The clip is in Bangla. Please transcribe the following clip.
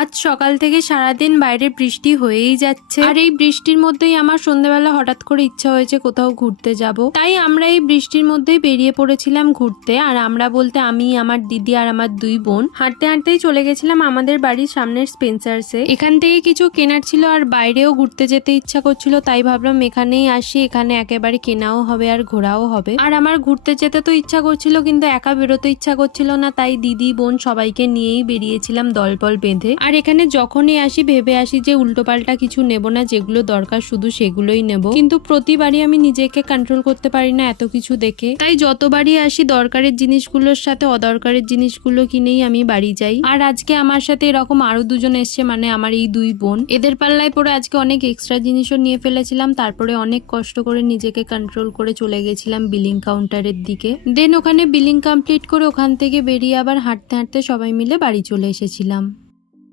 আজ সকাল থেকে সারাদিন বাইরে বৃষ্টি হয়েই যাচ্ছে, আর এই বৃষ্টির মধ্যেই আমার সন্ধ্যাবেলা হঠাৎ করে ইচ্ছা হয়েছে কোথাও ঘুরতে যাব। তাই আমরা এই বৃষ্টির মধ্যেই বেরিয়ে পড়েছিলাম ঘুরতে। আর আমরা বলতে আমি, আমার দিদি আর আমার দুই বোন হাঁটতে হাঁটতেই চলে গেছিলাম আমাদের বাড়ির সামনের স্পেন্সার্সে। এখান থেকে কিছু কেনার ছিল আর বাইরেও ঘুরতে যেতে ইচ্ছা করছিল, তাই ভাবলাম এখানেই আসি, এখানে একেবারে কেনাও হবে আর ঘোরাও হবে। আর আমার ঘুরতে যেতে তো ইচ্ছা করছিল, কিন্তু একা বেরোতে ইচ্ছা করছিল না, তাই দিদি বোন সবাইকে নিয়েই বেরিয়েছিলাম দলবল বেঁধে। আর এখানে যখনই আসি ভেবে আসি যে উল্টোপাল্টা কিছু নেব না, যেগুলো দরকার শুধু সেগুলোই নেব, কিন্তু প্রতিবারই আমি নিজেকে কন্ট্রোল করতে পারি না এত কিছু দেখে। তাই যতবারই আসি দরকারের জিনিসগুলোর সাথে অদরকারের জিনিসগুলো কিনেই আমি বাড়ি যাই। আর আজকে আমার সাথে এরকম আরো দুজন এসছে, মানে আমার এই দুই বোন। এদের পাল্লায় পরে আজকে অনেক এক্সট্রা জিনিসও নিয়ে ফেলেছিলাম। তারপরে অনেক কষ্ট করে নিজেকে কন্ট্রোল করে চলে গেছিলাম বিলিং কাউন্টারের দিকে। দেন ওখানে বিলিং কমপ্লিট করে ওখান থেকে বেরিয়ে আবার হাঁটতে হাঁটতে সবাই মিলে বাড়ি চলে এসেছিলাম।